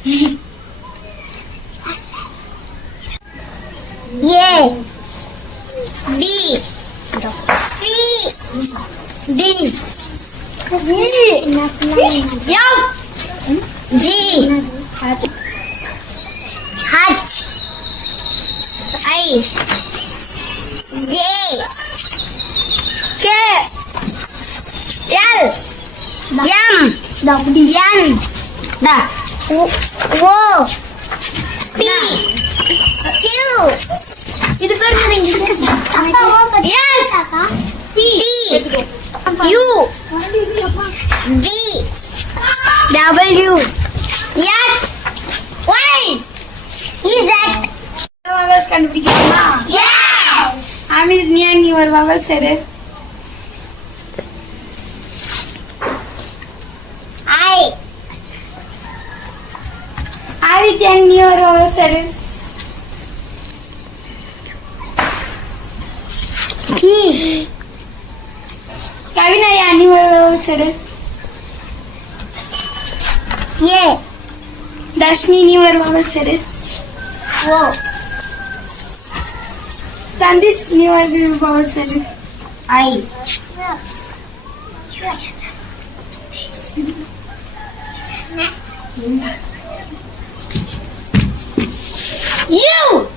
A B C D E F G H I J K L M N O P Q இது பேர் S T U V W X Y Z vowels கண்டுபிடிக்கணுமா? Yes. Amit நீ ஒரு vowel சரி. I ஆதித்யா நீ ஒரு vowel சரி. P கவினயா நீ ஒரு vowel சரி. A தர்ஷினி நீ ஒரு vowel சரி. O சந்தீஷ் நீ ஒரு vowel சரி. I U